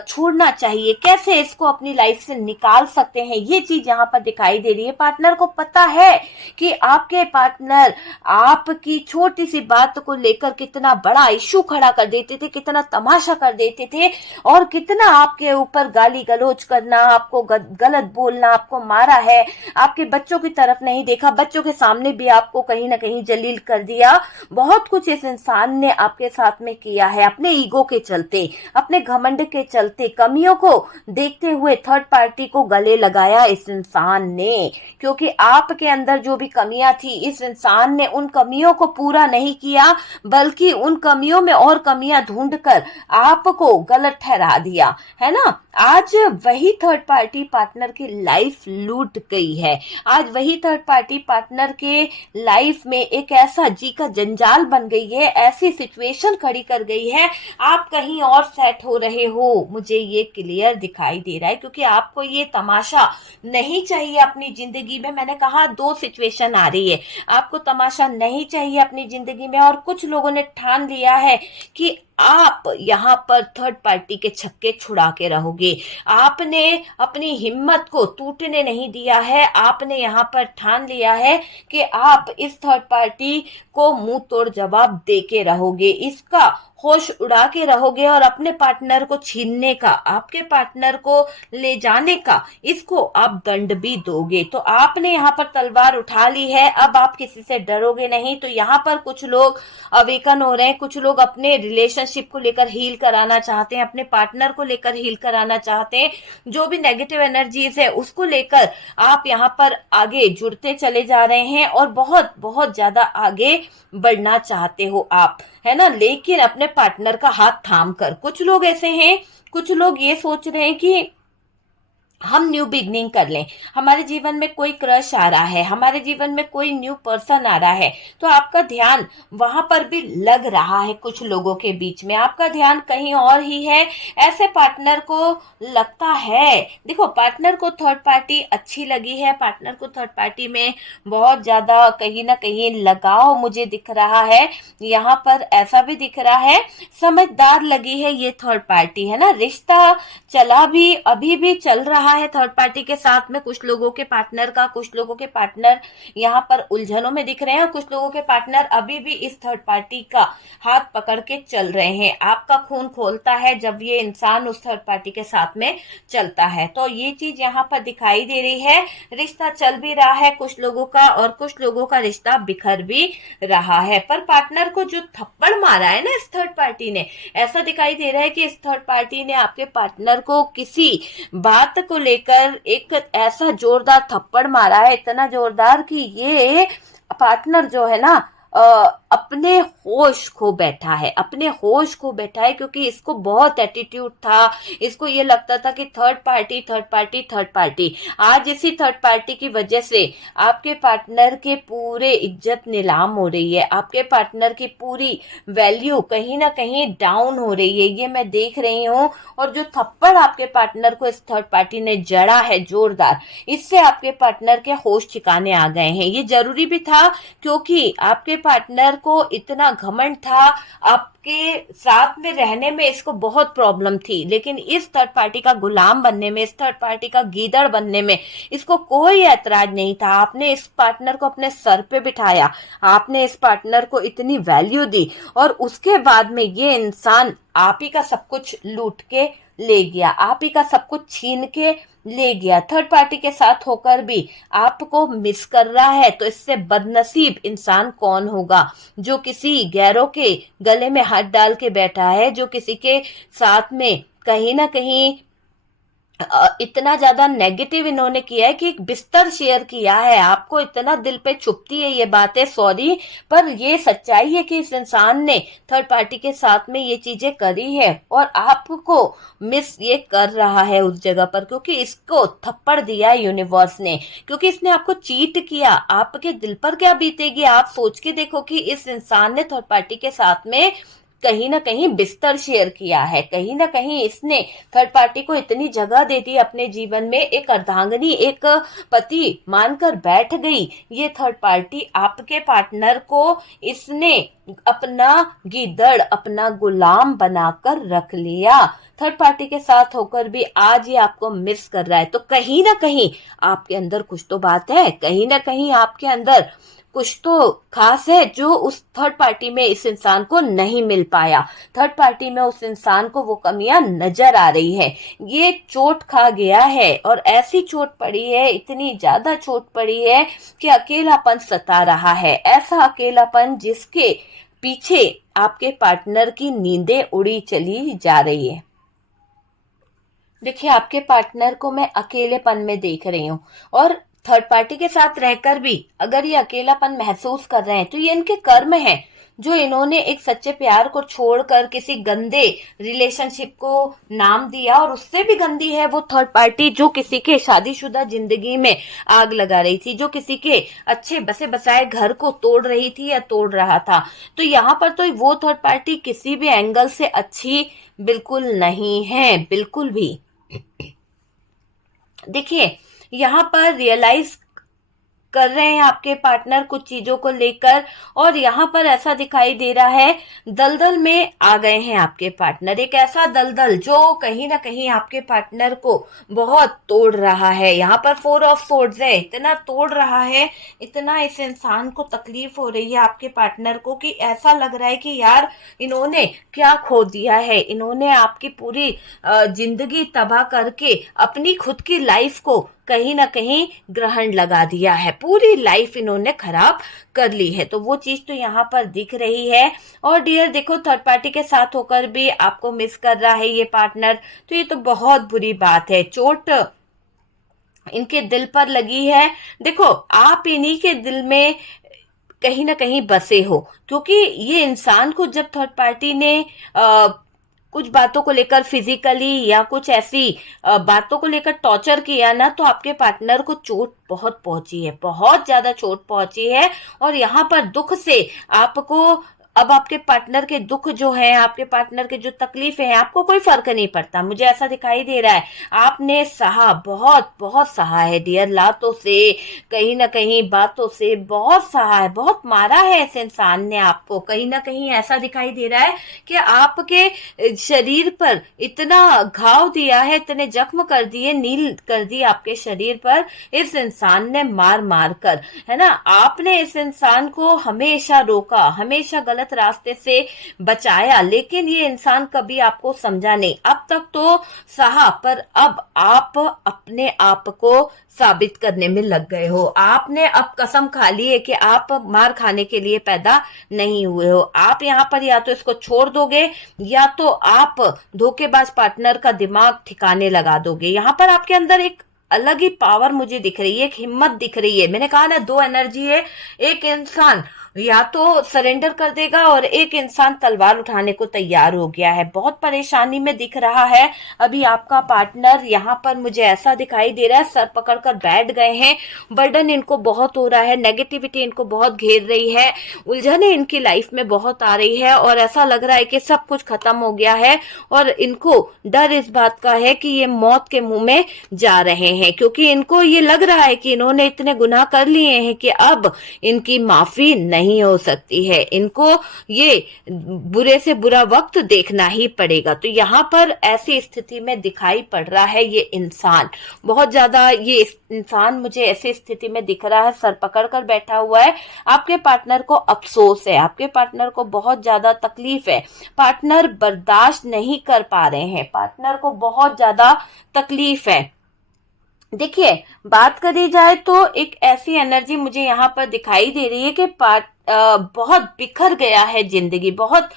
छोड़ना चाहिए, कैसे इसको अपनी लाइफ से निकाल सकते हैं, ये चीज यहाँ पर दिखाई दे रही है। पार्टनर को पता है कि आपके पार्टनर आपकी छोटी सी बात को लेकर कितना बड़ा इशू खड़ा कर देते थे, कितना तमाशा कर देते थे, और कितना आपके ऊपर गाली गलौज करना, आपको गलत बोलना, आपको मारा है, आपके बच्चों की तरफ नहीं देखा, बच्चों के सामने भी आपको कहीं ना कहीं जलील कर दिया। बहुत कुछ इस इंसान ने आपके साथ में किया है, अपने ईगो के चलते, अपने घमंड के चलते, कमियों को देखते हुए थर्ड पार्टी को गले लगाया इस इंसान ने, क्योंकि आपके अंदर जो भी कमियां थी इस इंसान ने उन कमियों को पूरा नहीं किया, बल्कि उन कमियों में और कमियां ढूंढकर आपको गलत ठहरा दिया, है ना। आज वही थर्ड पार्टी पार्टनर की लाइफ लूट गई है। आज वही थर्ड पार्टी पार्टनर के लाइफ में एक ऐसा जी का जंजाल बन गई है, ऐसी सिचुएशन खड़ी कर गई है। आप कहीं और सेट हो रहे हो, मुझे ये क्लियर दिखाई दे रहा है, क्योंकि आपको ये तमाशा नहीं चाहिए अपनी जिंदगी में। मैंने कहा 2 सिचुएशन आ रही है, आपको तमाशा नहीं चाहिए अपनी जिंदगी में, और कुछ लोगों ने ठान लिया है कि आप यहाँ पर थर्ड पार्टी के छक्के छुड़ा के रहोगे। आपने अपनी हिम्मत को टूटने नहीं दिया है, आपने यहाँ पर ठान लिया है कि आप इस थर्ड पार्टी को मुंह तोड़ जवाब दे के रहोगे, इसका होश उड़ा के रहोगे, और अपने पार्टनर को छीनने का, आपके पार्टनर को ले जाने का, इसको आप दंड भी दोगे। तो आपने यहाँ पर तलवार उठा ली है, अब आप किसी से डरोगे नहीं। तो यहाँ पर कुछ लोग अवेकन हो रहे हैं, कुछ लोग अपने रिलेशनशिप को लेकर हील कराना चाहते हैं, अपने पार्टनर को लेकर हील कराना चाहते हैं, जो भी नेगेटिव एनर्जीज है उसको लेकर आप यहाँ पर आगे जुड़ते चले जा रहे हैं, और बहुत बहुत ज्यादा आगे बढ़ना चाहते हो आप, है ना, लेकिन अपने पार्टनर का हाथ थाम कर। कुछ लोग ऐसे हैं, कुछ लोग ये सोच रहे हैं कि हम न्यू बिगनिंग कर लें, हमारे जीवन में कोई क्रश आ रहा है, हमारे जीवन में कोई न्यू पर्सन आ रहा है, तो आपका ध्यान वहां पर भी लग रहा है। कुछ लोगों के बीच में आपका ध्यान कहीं और ही है। ऐसे पार्टनर को लगता है, देखो पार्टनर को थर्ड पार्टी अच्छी लगी है, पार्टनर को थर्ड पार्टी में बहुत ज्यादा कहीं ना कहीं लगाव मुझे दिख रहा है। यहाँ पर ऐसा भी दिख रहा है, समझदार लगी है ये थर्ड पार्टी, है ना। रिश्ता चला भी, अभी भी चल रहा है थर्ड पार्टी के साथ में कुछ लोगों के पार्टनर का। कुछ लोगों के पार्टनर यहाँ पर उलझनों में दिख रहे हैं, कुछ लोगों के पार्टनर अभी भी इस थर्ड पार्टी का हाथ पकड़ के चल रहे हैं। आपका खून खोलता है जब ये इंसान उस थर्ड पार्टी के साथ में चलता है, तो ये चीज यहाँ पर दिखाई दे रही है। रिश्ता चल भी रहा है कुछ लोगों का, और कुछ लोगों का रिश्ता बिखर भी रहा है। पर पार्टनर को जो थप्पड़ मारा है ना इस थर्ड पार्टी ने, ऐसा दिखाई दे रहा है कि इस थर्ड पार्टी ने आपके पार्टनर को किसी बात को लेकर एक ऐसा जोरदार थप्पड़ मारा है, इतना जोरदार कि ये पार्टनर जो है ना अपने होश खो बैठा है, अपने होश खो बैठा है, क्योंकि इसको बहुत एटीट्यूड था। इसको ये लगता था कि third party third party third party. आज इसी थर्ड पार्टी की वजह से आपके पार्टनर के पूरे इज्जत नीलाम हो रही है, आपके पार्टनर की पूरी वैल्यू कहीं ना कहीं डाउन हो रही है, ये मैं देख रही हूँ। और जो थप्पड़ आपके पार्टनर को इस थर्ड पार्टी ने जड़ा है जोरदार, इससे आपके पार्टनर के होश ठिकाने आ गए हैं। ये जरूरी भी था, क्योंकि आपके पार्टनर को इतना घमंड था, आपके साथ में रहने में इसको बहुत प्रॉब्लम थी, लेकिन इस थर्ड पार्टी का गुलाम बनने में, इस थर्ड पार्टी का गीदड़ बनने में इसको कोई ऐतराज नहीं था। आपने इस पार्टनर को अपने सर पे बिठाया, आपने इस पार्टनर को इतनी वैल्यू दी, और उसके बाद में ये इंसान आप ही का सब कुछ लूट के ले गया, आप ही का सब कुछ छीन के ले गया। थर्ड पार्टी के साथ होकर भी आपको मिस कर रहा है, तो इससे बदनसीब इंसान कौन होगा जो किसी गैरों के गले में हाथ डाल के बैठा है, जो किसी के साथ में कहीं ना कहीं इतना ज्यादा नेगेटिव इन्होंने किया है कि एक बिस्तर शेयर किया है। आपको इतना दिल पे चुभती है ये बातें, सॉरी, पर ये सच्चाई है कि इस इंसान ने थर्ड पार्टी के साथ में ये चीजें करी है, और आपको मिस ये कर रहा है उस जगह पर, क्योंकि इसको थप्पड़ दिया है यूनिवर्स ने, क्योंकि इसने आपको चीट किया। आपके दिल पर क्या बीतेगी आप सोच के देखो कि इस इंसान ने थर्ड पार्टी के साथ में कहीं ना कहीं बिस्तर शेयर किया है, कहीं ना कहीं इसने थर्ड पार्टी को इतनी जगह दे दी अपने जीवन में, एक अर्धांगिनी, एक पति मानकर बैठ गई ये थर्ड पार्टी। आपके पार्टनर को इसने अपना गीदड़, अपना गुलाम बनाकर रख लिया। थर्ड पार्टी के साथ होकर भी आज ये आपको मिस कर रहा है, तो कहीं ना कहीं आपके अंदर कुछ तो बात है, कहीं ना कहीं आपके अंदर कुछ तो खास है जो उस थर्ड पार्टी में इस इंसान को नहीं मिल पाया। थर्ड पार्टी में उस इंसान को वो कमियां नजर आ रही है, ये चोट खा गया है, और ऐसी चोट पड़ी है, इतनी ज्यादा चोट पड़ी है कि अकेलापन सता रहा है। ऐसा अकेलापन जिसके पीछे आपके पार्टनर की नींदें उड़ी चली जा रही है। देखिए, आपके पार्टनर को मैं अकेलेपन में देख रही हूँ, और थर्ड पार्टी के साथ रहकर भी अगर ये अकेलापन महसूस कर रहे हैं तो ये इनके कर्म हैं, जो इन्होंने एक सच्चे प्यार को छोड़कर किसी गंदे रिलेशनशिप को नाम दिया, और उससे भी गंदी है वो थर्ड पार्टी जो किसी के शादीशुदा जिंदगी में आग लगा रही थी, जो किसी के अच्छे बसे बसाए घर को तोड़ रही थी या तोड़ रहा था। तो यहाँ पर तो वो थर्ड पार्टी किसी भी एंगल से अच्छी बिल्कुल नहीं है, बिल्कुल भी। देखिए, यहाँ पर रियलाइज कर रहे हैं आपके पार्टनर कुछ चीजों को लेकर, और यहाँ पर ऐसा दिखाई दे रहा है दलदल में आ गए हैं आपके पार्टनर। एक ऐसा दलदल जो कहीं ना कहीं आपके पार्टनर को बहुत तोड़ रहा है। यहाँ पर 4 ऑफ सोर्ड्स है, इतना तोड़ रहा है, इतना इस इंसान को तकलीफ हो रही है आपके पार्टनर को कि ऐसा लग रहा है कि यार इन्होंने क्या खो दिया है। इन्होंने आपकी पूरी जिंदगी तबाह करके अपनी खुद की लाइफ को कहीं ना कहीं ग्रहण लगा दिया है, पूरी लाइफ इन्होंने खराब कर ली है। तो वो चीज तो यहाँ पर दिख रही है। और डियर देखो, थर्ड पार्टी के साथ होकर भी आपको मिस कर रहा है ये पार्टनर, तो ये तो बहुत बुरी बात है। चोट इनके दिल पर लगी है। देखो, आप इन्हीं के दिल में कहीं ना कहीं बसे हो, क्योंकि ये इंसान को जब थर्ड पार्टी ने कुछ बातों को लेकर फिजिकली या कुछ ऐसी बातों को लेकर टॉर्चर किया ना, तो आपके पार्टनर को चोट बहुत पहुंची है, बहुत ज्यादा चोट पहुंची है। और यहाँ पर दुख से आपको, अब आपके पार्टनर के दुख जो है, आपके पार्टनर के जो तकलीफें हैं, आपको कोई फर्क नहीं पड़ता, मुझे ऐसा दिखाई दे रहा है। आपने सहा, बहुत बहुत सहा है डियर, लातों से, कहीं ना कहीं बातों से बहुत सहा है, बहुत मारा है इस इंसान ने आपको। कहीं ना कहीं ऐसा दिखाई दे रहा है कि आपके शरीर पर इतना घाव दिया है, इतने जख्म कर दिए, नील कर दी आपके शरीर पर इस इंसान ने मार मार कर, है ना। आपने इस इंसान को हमेशा रोका, हमेशा गलत रास्ते से बचाया, लेकिन ये इंसान कभी आपको समझा नहीं। अब तक तो सहा, पर अब आप अपने आप को साबित करने में लग गए हो। आपने अब कसम खा ली है कि आप मार खाने के लिए पैदा नहीं हुए हो। आप यहाँ पर या तो इसको छोड़ दोगे, या तो आप धोखेबाज पार्टनर का दिमाग ठिकाने लगा दोगे। यहाँ पर आपके अंदर एक अलग ही पावर मुझे दिख रही है, एक हिम्मत दिख रही है। मैंने कहा ना, 2 एनर्जी है। एक इंसान या तो सरेंडर कर देगा, और एक इंसान तलवार उठाने को तैयार हो गया है। बहुत परेशानी में दिख रहा है अभी आपका पार्टनर। यहाँ पर मुझे ऐसा दिखाई दे रहा है सर पकड़कर बैठ गए हैं, बर्डन इनको बहुत हो रहा है, नेगेटिविटी इनको बहुत घेर रही है, उलझने इनकी लाइफ में बहुत आ रही है, और ऐसा लग रहा है कि सब कुछ खत्म हो गया है। और इनको डर इस बात का है कि ये मौत के मुंह में जा रहे हैं, क्योंकि इनको ये लग रहा है कि इन्होंने इतने गुनाह कर लिए हैं कि अब इनकी माफी नहीं हो सकती है। इनको ये बुरे से बुरा वक्त देखना ही पड़ेगा। तो यहाँ पर ऐसी स्थिति में दिखाई पड़ रहा है ये इंसान, बहुत ज्यादा ये इंसान मुझे ऐसी स्थिति में दिख रहा है, सर पकड़ कर बैठा हुआ है। आपके पार्टनर को अफसोस है, आपके पार्टनर को बहुत ज्यादा तकलीफ है, पार्टनर बर्दाश्त नहीं कर पा रहे हैं, पार्टनर को बहुत ज्यादा तकलीफ है। देखिए, बात करी जाए तो एक ऐसी एनर्जी मुझे यहाँ पर दिखाई दे रही है कि बहुत बिखर गया है जिंदगी, बहुत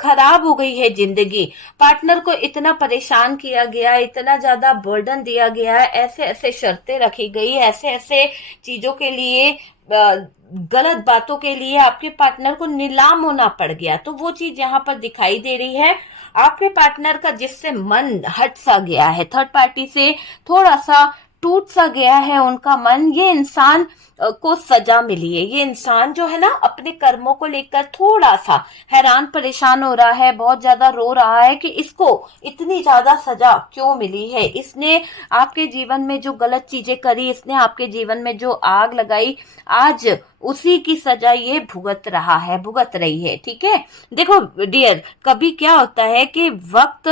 खराब हो गई है जिंदगी। पार्टनर को इतना परेशान किया गया, इतना ज्यादा बर्डन दिया गया, ऐसे ऐसे शर्तें रखी गई, ऐसे ऐसे चीजों के लिए, गलत बातों के लिए आपके पार्टनर को नीलाम होना पड़ गया। तो वो चीज यहाँ पर दिखाई दे रही है। आपके पार्टनर का जिससे मन हट सा गया है, थर्ड पार्टी से थोड़ा सा टूट सा गया है उनका मन। ये इंसान को सजा मिली है। ये इंसान जो है ना, अपने कर्मों को लेकर थोड़ा सा हैरान परेशान हो रहा है, बहुत ज्यादा रो रहा है कि इसको इतनी ज्यादा सजा क्यों मिली है। इसने आपके जीवन में जो गलत चीजें करी, इसने आपके जीवन में जो आग लगाई, आज उसी की सजा ये भुगत रहा है, भुगत रही है। ठीक है, देखो डियर, कभी क्या होता है कि वक्त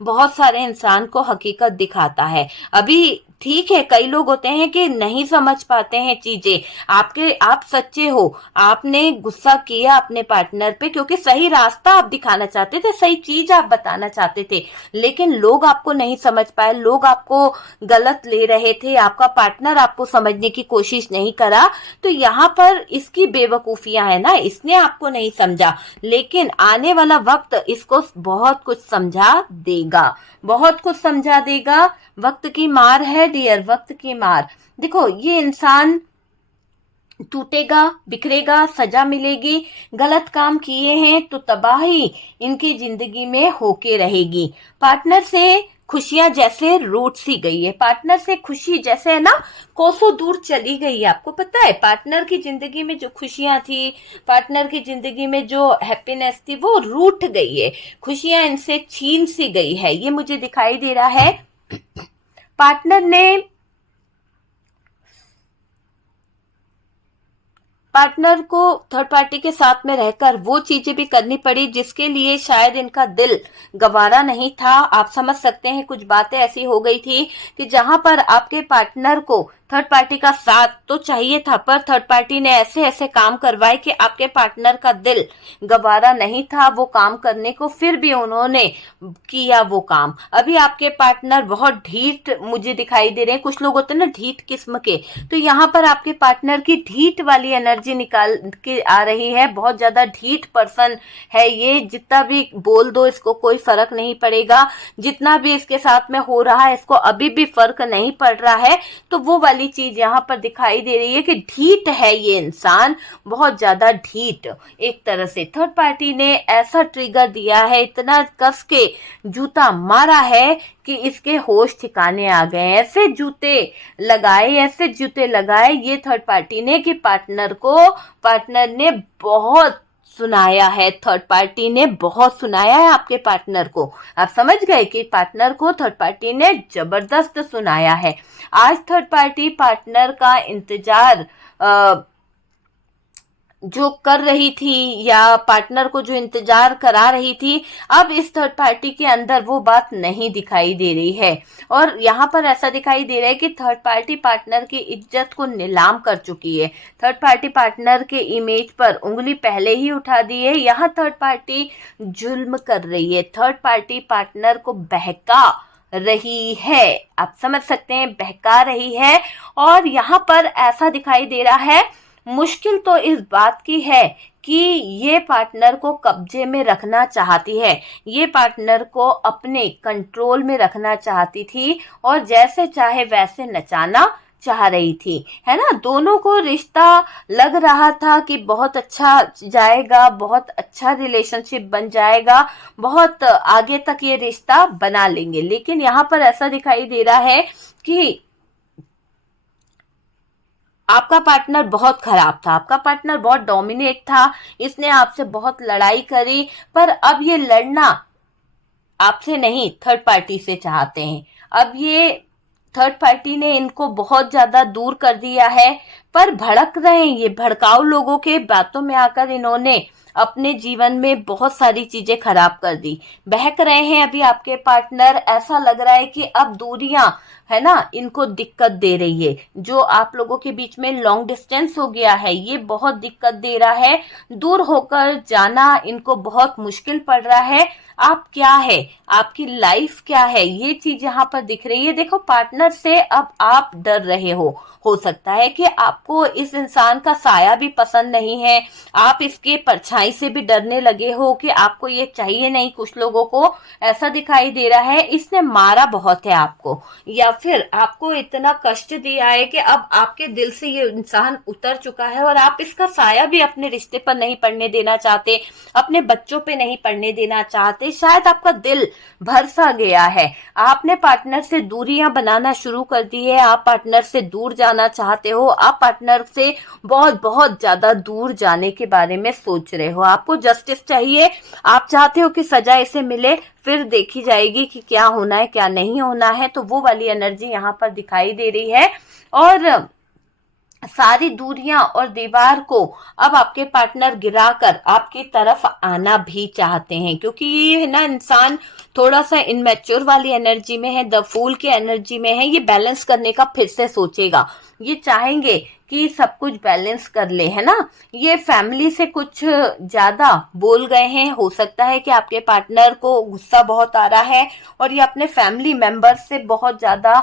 बहुत सारे इंसान को हकीकत दिखाता है। अभी ठीक है, कई लोग होते हैं कि नहीं समझ पाते हैं चीजें। आप सच्चे हो, आपने गुस्सा किया अपने पार्टनर पे क्योंकि सही रास्ता आप दिखाना चाहते थे, सही चीज आप बताना चाहते थे, लेकिन लोग आपको नहीं समझ पाए, लोग आपको गलत ले रहे थे, आपका पार्टनर आपको समझने की कोशिश नहीं करा। तो यहाँ पर इसकी बेवकूफियां है ना, इसने आपको नहीं समझा, लेकिन आने वाला वक्त इसको बहुत कुछ समझा देगा, बहुत कुछ समझा देगा। वक्त की मार है डियर, वक्त की मार। देखो, ये इंसान टूटेगा, बिखरेगा, सजा मिलेगी, गलत काम किए हैं तो तबाही इनकी जिंदगी में होके रहेगी। पार्टनर से खुशियां जैसे रूठ सी गई है, पार्टनर से खुशी जैसे है ना कोसों दूर चली गई है। आपको पता है, पार्टनर की जिंदगी में जो खुशियां थी, पार्टनर की जिंदगी में जो हैप्पीनेस थी, वो रूठ गई है, खुशियां इनसे छीन सी गई है, ये मुझे दिखाई दे रहा है। पार्टनर को थर्ड पार्टी के साथ में रहकर वो चीजें भी करनी पड़ी जिसके लिए शायद इनका दिल गवारा नहीं था। आप समझ सकते हैं, कुछ बातें ऐसी हो गई थी कि जहां पर आपके पार्टनर को थर्ड पार्टी का साथ तो चाहिए था, पर थर्ड पार्टी ने ऐसे ऐसे काम करवाए कि आपके पार्टनर का दिल गवारा नहीं था वो काम करने को, फिर भी उन्होंने किया वो काम। अभी आपके पार्टनर बहुत ढीठ मुझे दिखाई दे रहे हैं, कुछ लोग होते हैं ना ढीठ किस्म के, तो यहाँ पर आपके पार्टनर की ढीठ वाली एनर्जी निकाल के आ रही है। बहुत ज्यादा ढीठ पर्सन है ये, जितना भी बोल दो इसको कोई फर्क नहीं पड़ेगा, जितना भी इसके साथ में हो रहा है इसको अभी भी फर्क नहीं पड़ रहा है। तो वो वाली चीज यहाँ पर दिखाई दे रही है कि ढीठ है ये इंसान, बहुत ज्यादा ढीठ। एक तरह से थर्ड पार्टी ने ऐसा ट्रिगर दिया है, इतना कस के जूता मारा है कि इसके होश ठिकाने आ गए। ऐसे जूते लगाए ये थर्ड पार्टी ने कि पार्टनर ने बहुत सुनाया है, थर्ड पार्टी ने बहुत सुनाया है आपके पार्टनर को। आप समझ गए कि पार्टनर को थर्ड पार्टी ने जबरदस्त सुनाया है। आज थर्ड पार्टी पार्टनर का इंतजार जो कर रही थी, या पार्टनर को जो इंतजार करा रही थी, अब इस थर्ड पार्टी के अंदर वो बात नहीं दिखाई दे रही है। और यहाँ पर ऐसा दिखाई दे रहा है कि थर्ड पार्टी पार्टनर की इज्जत को नीलाम कर चुकी है, थर्ड पार्टी पार्टनर के इमेज पर उंगली पहले ही उठा दी है। यहाँ थर्ड पार्टी जुल्म कर रही है, थर्ड पार्टी पार्टनर को बहका रही है। आप समझ सकते हैं, बहका रही है। और यहाँ पर ऐसा दिखाई दे रहा है, मुश्किल तो इस बात की है कि ये पार्टनर को कब्जे में रखना चाहती है, ये पार्टनर को अपने कंट्रोल में रखना चाहती थी और जैसे चाहे वैसे नचाना चाह रही थी, है ना। दोनों को रिश्ता लग रहा था कि बहुत अच्छा जाएगा, बहुत अच्छा रिलेशनशिप बन जाएगा, बहुत आगे तक ये रिश्ता बना लेंगे, लेकिन यहाँ पर ऐसा दिखाई दे रहा है कि आपका पार्टनर बहुत खराब था, आपका पार्टनर बहुत डोमिनेट था, इसने आपसे बहुत लड़ाई करी, पर अब ये लड़ना आपसे नहीं थर्ड पार्टी से चाहते हैं। अब ये थर्ड पार्टी ने इनको बहुत ज्यादा दूर कर दिया है, पर भड़क रहे हैं ये, भड़काऊ लोगों के बातों में आकर इन्होंने अपने जीवन में बहुत सारी चीजें खराब कर दी। बहक रहे हैं अभी आपके पार्टनर, ऐसा लग रहा है कि अब दूरियां है ना इनको दिक्कत दे रही है, जो आप लोगों के बीच में लॉन्ग डिस्टेंस हो गया है ये बहुत दिक्कत दे रहा है, दूर होकर जाना इनको बहुत मुश्किल पड़ रहा है। आप क्या है, आपकी लाइफ क्या है, ये चीज यहाँ पर दिख रही है। देखो, पार्टनर से अब आप डर रहे हो सकता है कि आपको इस इंसान का साया भी पसंद नहीं है, आप इसके परछाई से भी डरने लगे हो कि आपको ये चाहिए नहीं। कुछ लोगों को ऐसा दिखाई दे रहा है इसने मारा बहुत है आपको, या फिर आपको इतना कष्ट दिया है कि अब आपके दिल से ये इंसान उतर चुका है और आप इसका साया भी अपने रिश्ते पर नहीं पड़ने देना चाहते, अपने बच्चों पे नहीं पड़ने देना चाहते। शायद आपका दिल भर सा गया है, आपने पार्टनर से दूरियां बनाना शुरू कर दी है, आप पार्टनर से दूर जाना चाहते हो, आप पार्टनर से बहुत बहुत ज्यादा दूर जाने के बारे में सोच रहे हो। आपको जस्टिस चाहिए, आप चाहते हो कि सजा इसे मिले, फिर देखी जाएगी कि क्या होना है क्या नहीं होना है। तो वो वाली एनर्जी यहाँ पर दिखाई दे रही है। और सारी दूरियां और दीवार को अब आपके पार्टनर गिराकर आपकी तरफ आना भी चाहते हैं, क्योंकि ये है ना इंसान थोड़ा सा इनमेच्योर वाली एनर्जी में है, द फूल की एनर्जी में है, ये बैलेंस करने का फिर से सोचेगा, ये चाहेंगे कि सब कुछ बैलेंस कर ले, है ना। ये फैमिली से कुछ ज्यादा बोल गए हैं, हो सकता है कि आपके पार्टनर को गुस्सा बहुत आ रहा है और ये अपने फैमिली मेंबर्स से बहुत ज्यादा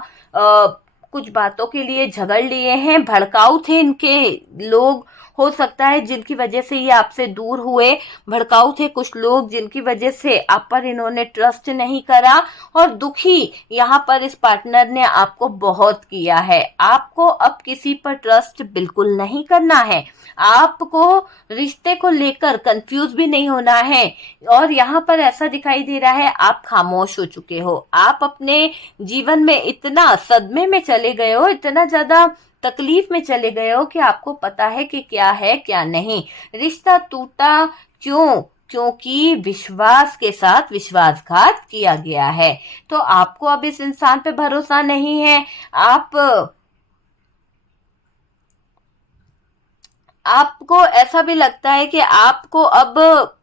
कुछ बातों के लिए झगड़ लिए हैं, भड़काऊ थे इनके लोग, हो सकता है जिनकी वजह से ये आपसे दूर हुए। भड़काऊ थे कुछ लोग जिनकी वजह से आप पर इन्होंने ट्रस्ट नहीं करा, और दुखी यहाँ पर इस पार्टनर ने आपको बहुत किया है। आपको अब किसी पर ट्रस्ट बिल्कुल नहीं करना है, आपको रिश्ते को लेकर कंफ्यूज भी नहीं होना है। और यहाँ पर ऐसा दिखाई दे रहा है आप खामोश हो चुके हो, आप अपने जीवन में इतना सदमे में चले गए हो, इतना ज्यादा तकलीफ में चले गए हो कि आपको पता है कि क्या है क्या नहीं। रिश्ता टूटा क्यों? क्योंकि विश्वास के साथ विश्वासघात किया गया है। तो आपको अब इस इंसान पे भरोसा नहीं है, आपको ऐसा भी लगता है कि आपको अब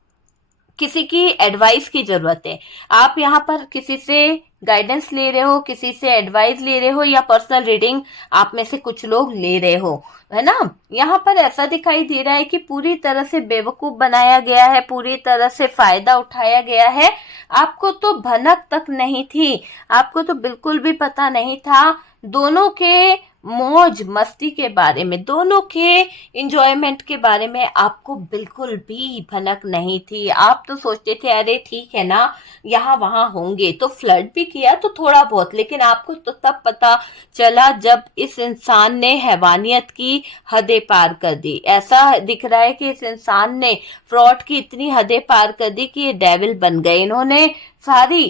किसी की एडवाइस की जरूरत है। आप यहाँ पर किसी से गाइडेंस ले रहे हो, किसी से एडवाइस ले रहे हो, या पर्सनल रीडिंग आप में से कुछ लोग ले रहे हो, है ना। यहाँ पर ऐसा दिखाई दे रहा है कि पूरी तरह से बेवकूफ बनाया गया है, पूरी तरह से फायदा उठाया गया है। आपको तो भनक तक नहीं थी, आपको तो बिल्कुल भी पता नहीं था दोनों के मौज मस्ती के बारे में, दोनों के एंजॉयमेंट के बारे में आपको बिल्कुल भी भनक नहीं थी। आप तो सोचते थे अरे ठीक है ना, यहाँ वहां होंगे, तो फ्लर्ट भी किया तो थोड़ा बहुत, लेकिन आपको तो तब पता चला जब इस इंसान ने हैवानियत की हदें पार कर दी। ऐसा दिख रहा है कि इस इंसान ने फ्रॉड की इतनी हदें पार कर दी कि ये डेविल बन गए, इन्होंने सारी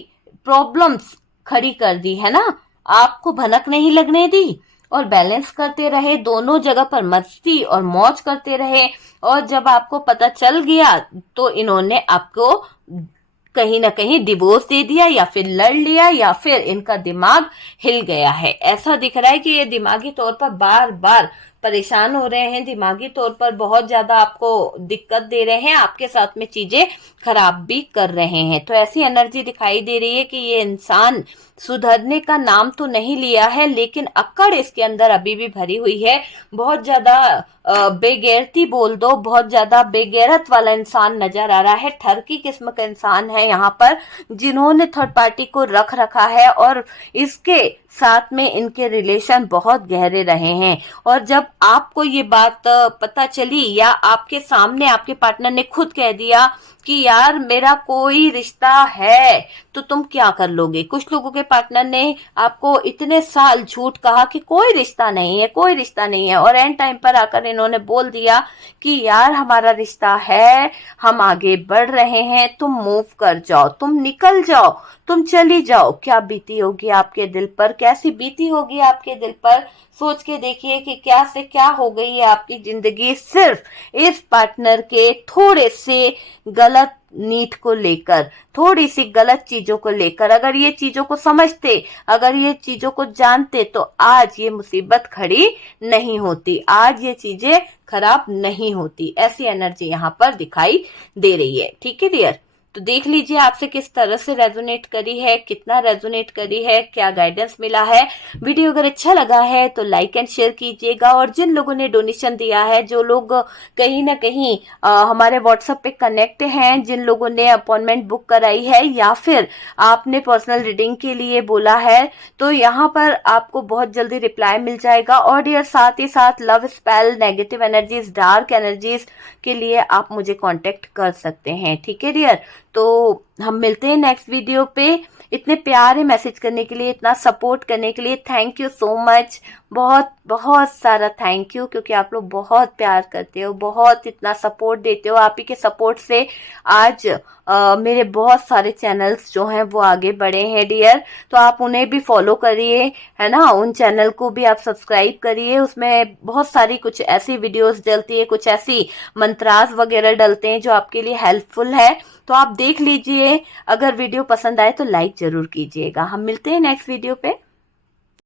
प्रॉब्लम्स खड़ी कर दी, है ना। आपको भनक नहीं लगने दी और बैलेंस करते रहे, दोनों जगह पर मस्ती और मौज करते रहे। और जब आपको पता चल गया तो इन्होंने आपको कहीं ना कहीं डिवोर्स दे दिया, या फिर लड़ लिया, या फिर इनका दिमाग हिल गया है। ऐसा दिख रहा है कि ये दिमागी तौर पर बार बार परेशान हो रहे हैं, दिमागी तौर पर बहुत ज्यादा आपको दिक्कत दे रहे हैं, आपके साथ में चीजें खराब भी कर रहे हैं। तो ऐसी एनर्जी दिखाई दे रही है कि ये इंसान सुधरने का नाम तो नहीं लिया है, लेकिन अक्कड़ इसके अंदर अभी भी भरी हुई है। बहुत ज्यादा बेगैरती बोल दो, बहुत ज्यादा बेगैरत वाला इंसान नजर आ रहा है। ठरकी किस्म का इंसान है यहाँ पर, जिन्होंने थर्ड पार्टी को रख रखा है और इसके साथ में इनके रिलेशन बहुत गहरे रहे हैं। और जब आपको ये बात पता चली, या आपके सामने आपके पार्टनर ने खुद कह दिया कि यार मेरा कोई रिश्ता है, तो तुम क्या कर लोगे। कुछ लोगों के पार्टनर ने आपको इतने साल झूठ कहा कि कोई रिश्ता नहीं है, कोई रिश्ता नहीं है, और एंड टाइम पर आकर इन्होंने बोल दिया कि यार हमारा रिश्ता है, हम आगे बढ़ रहे हैं, तुम मूव कर जाओ, तुम निकल जाओ, तुम चली जाओ। क्या बीती होगी आपके दिल पर, कैसी बीती होगी आपके दिल पर, सोच के देखिए कि क्या से क्या हो गई है आपकी जिंदगी, सिर्फ इस पार्टनर के थोड़े से गलत नीत को लेकर, थोड़ी सी गलत चीजों को लेकर। अगर ये चीजों को समझते, अगर ये चीजों को जानते, तो आज ये मुसीबत खड़ी नहीं होती, आज ये चीजें खराब नहीं होती। ऐसी एनर्जी यहाँ पर दिखाई दे रही है। ठीक है डियर, तो देख लीजिए आपसे किस तरह से रेजोनेट करी है, कितना रेजोनेट करी है, क्या गाइडेंस मिला है। वीडियो अगर अच्छा लगा है तो लाइक एंड शेयर कीजिएगा, और जिन लोगों ने डोनेशन दिया है, जो लोग कहीं ना कहीं हमारे व्हाट्सएप पे कनेक्ट हैं, जिन लोगों ने अपॉइंटमेंट बुक कराई है या फिर आपने पर्सनल रीडिंग के लिए बोला है, तो यहाँ पर आपको बहुत जल्दी रिप्लाई मिल जाएगा। और डियर साथ ही साथ love spell, negative energies, dark energies के लिए आप मुझे कांटेक्ट कर सकते हैं। ठीक है डियर, तो हम मिलते हैं नेक्स्ट वीडियो पे। इतने प्यारे मैसेज करने के लिए, इतना सपोर्ट करने के लिए थैंक यू सो मच, बहुत बहुत सारा थैंक यू, क्योंकि आप लोग बहुत प्यार करते हो, बहुत इतना सपोर्ट देते हो। आप ही के सपोर्ट से आज मेरे बहुत सारे चैनल्स जो हैं वो आगे बढ़े हैं डियर, तो आप उन्हें भी फॉलो करिए, है ना, उन चैनल को भी आप सब्सक्राइब करिए। उसमें बहुत सारी कुछ ऐसी वीडियोस डलती है, कुछ ऐसी मंत्रास वगैरह डलते हैं जो आपके लिए हेल्पफुल है, तो आप देख लीजिए। अगर वीडियो पसंद आए तो लाइक जरूर कीजिएगा। हम मिलते हैं नेक्स्ट वीडियो पे।